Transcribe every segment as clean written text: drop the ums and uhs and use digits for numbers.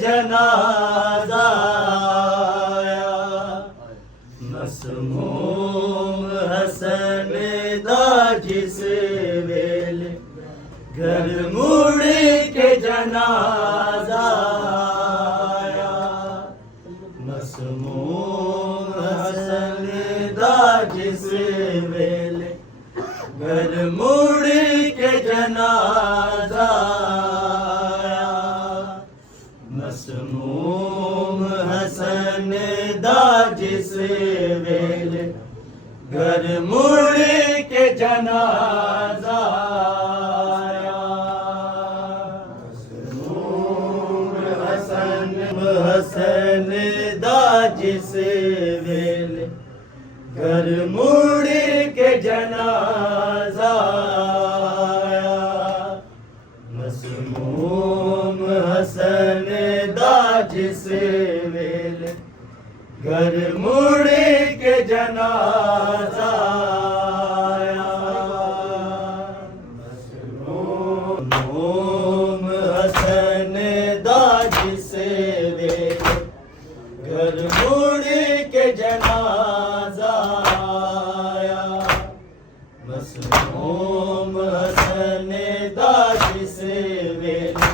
जनाजा आया। मसमूम हसन दा जिस वेले घर मुड़ के जनाजा आया। मसमूम हसन दा जिस वेले घर मुड़ के जनाजा आया। मसमूम हसन दा जिस वेले घर मुड़ के जनाजा आया। मसमूम हसन दा जिस वेले घर मुड़ के जनाजा आया। मसमूम हसन दा जिस वेले घर मुड़ के जनाजा आया। मसमूम हसन दा जिस वेले घर मुड़ के जनाजा आया। मसमूम हसन दा जिस वेले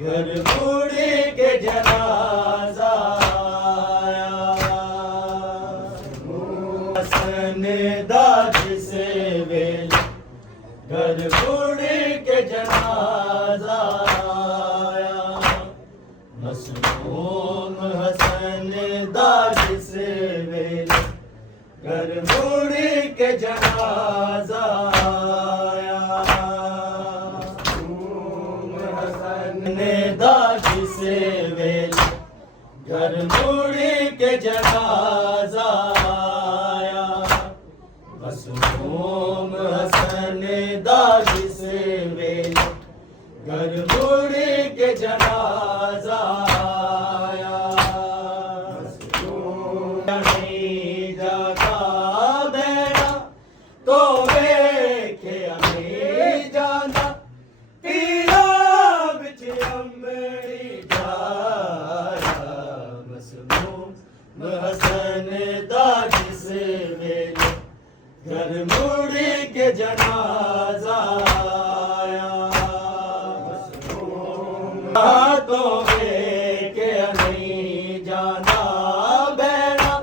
घर मुड़ के जनाजा आया। हसन दा जिस वेले घर मुड़ के जनाजा आया। मसमूम हसन दा जिस वेले घर मुड़ के जनाजा आया। मसमूम हसन दा जिस वेले घर मुड़ के जनाजा आया। मसमूम हसन दा जिस वेले घर मुड़ के जनाजा आया। नहीं जाता बैठा तो वेख्या नहीं जाता पीला बिच अम्बरी जाया। मसमूम हसन दा जिस वेले घर मुड़ के जनाजा आया। तो वेख्या नहीं जाना बैठा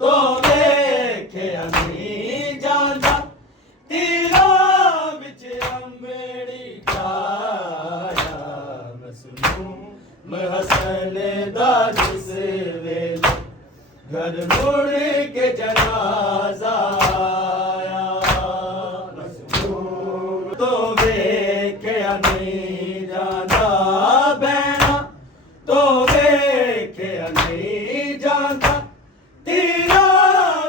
तो वेख्या नहीं जाना तीरा बिच अम्बरी छाया। मसमूम हसन दा जिस वेले घर मुड़ के जनाजा आया। मसमूम तो वेख्या नहीं जाना बैठा तो वेख्या नहीं जाता तीरा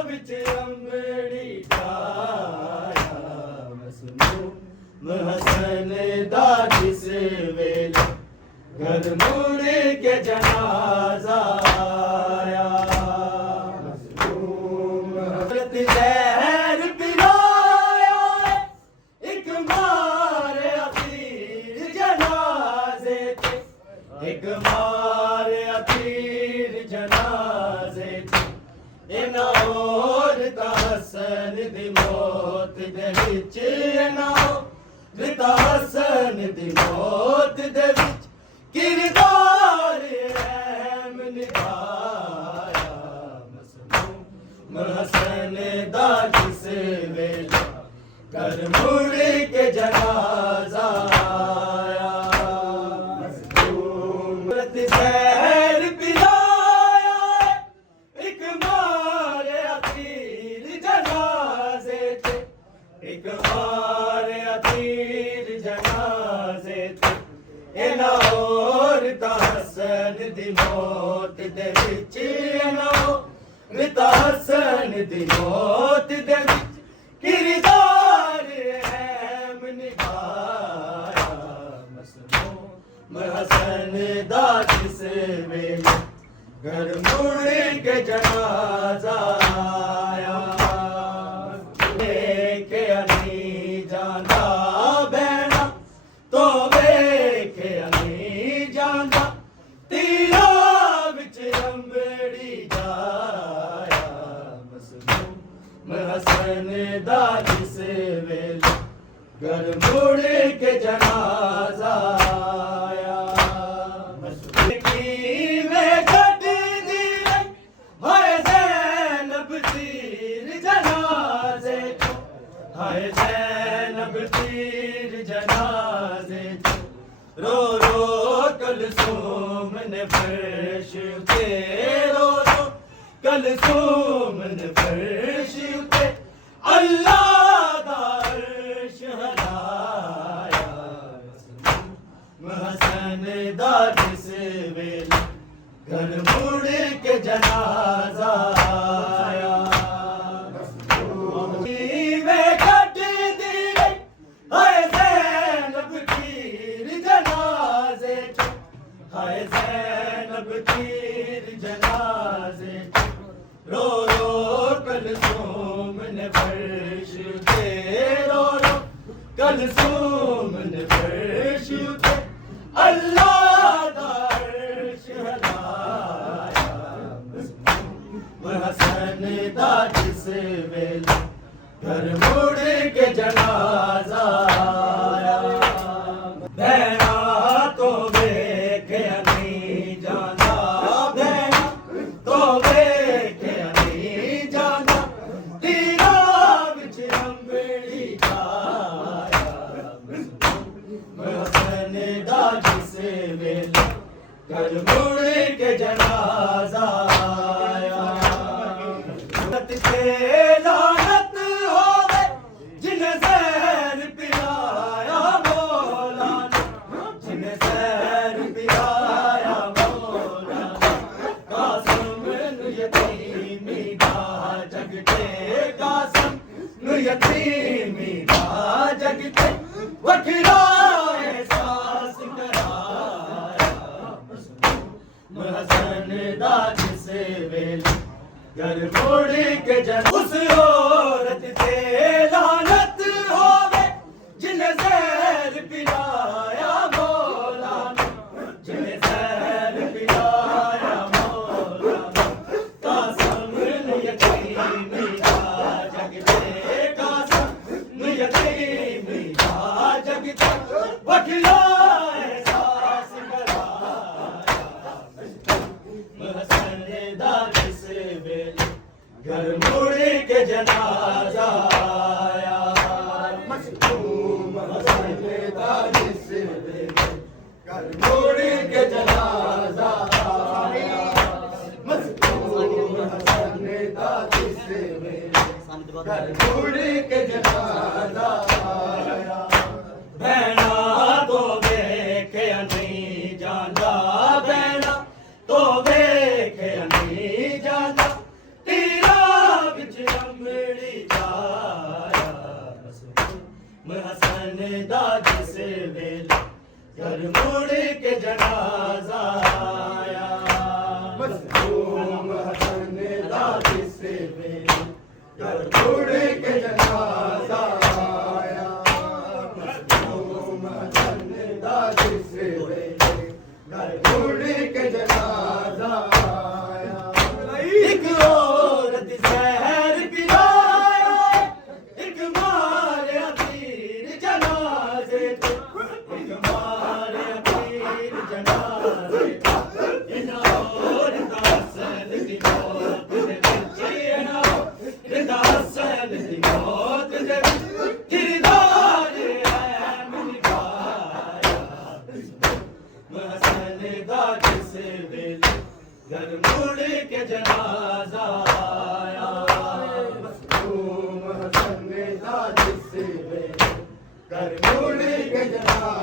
बिच अम्बरी छाया। मसमूम हसन दा जिस वेले घर मुड़ के जनाजा आया। मसमूम जहर पिलाया एक मारे अखीर जनाजे ते। एक मारे अखीर जनाजे ते। इना और हसन दी मौत दे विच इना और हसन दी मौत दे विच किरदार रहम निभाया। मसमूम हसन दा जिस वेले घर मुड़ के जनाजा आया। मसमूम जहर पिलाया एक मारे अखीर जनाजे ते। एक मारे अखीर जनाजे ते। इना और हसन दी मौत दे विच इना और हसन दी मौत दे विच किरदार रहम निभाया। मसमूम हसन दा जिस वेले घर मुड़ के जनाजा आया। वेख्या नहीं जाना बैठा तो वेख्या नहीं जाना हसन दा जिस वेले घर मुड़ के जनाजा आया की में कट दी हाय ज़ैनब तीर जनाजे हाय ज़ैनब तीर जनाजे रो रो कलसूम ने फर्श उते रो रो कलसूम ने फर्श उते अल्लाह दा अर्श हलाया हसन दा जिस वेले घर मुड़ के जनाजा आया में कट दी हाय ज़ैनब तीर जनाजे हाय ज़ैनब तीर जनाजे रो रो कलसूम ने फर्श उते रो रो कलसूम ने फर्श उते अल्लाह दा अर्श हलाया हसन दा जिस वेले घर मुड़ के जनाजा आया भैना तो वेख्या नहीं जाना भैना तो वेख्या नहीं जाना तीरा विच अंबड़ी छाया हसन दा जिस वेले घर मुड़ के जनाजा आया लानत से लानत होवे जिन्हें ज़हर पिलाया मौला जिन्हें ज़हर पिलाया मौला कासिम नु यतीमी दा जगते कासिम नु यतीमी दा जगते वखरा एहसास कराया हसन दा जिस वेले घर मुड़ के जन उस औरत से लानत होवे जिन्हें ज़हर पिलाया मौला जिन्हें ज़हर पिलाया मौला कासिम नु यतीमी दा जगते कासिम नु यतीमी दा जगते वखला एहसास कराया हसन दा जिस वेले घर मुड़ के जनाजा आया मखदूम हसन दा जिस वेले घर मुड़ के जनाजा आया मखदूम हसन दा जिस वेले घर मुड़ के जनाजा आया भैना तो वेख्या नहीं जाना भैना तो वेख्या नहीं जाना तीरा विच अंबड़ी छाया हसन दा जिस वेले घर मुड़ के जनाजा आया मखदूम हसन दा जिस वेले घर मुड़ के जनाजा आया मखदूम हसन दा जिस वेले घर मुड़ के जनाजा आया एक औरत ज़हर पिलाया एक मारे तीर जनाजे एक मारे तीर जनाजे इन औरत हसन दी मौत दे विच इन हसन दी मौत दे विच किरदार है मिलवाया हसन दा जिस वेले घर मुड़ के जनाजा आया मखदूम हसन दा जिस वेले घर मुड़ के जनाजा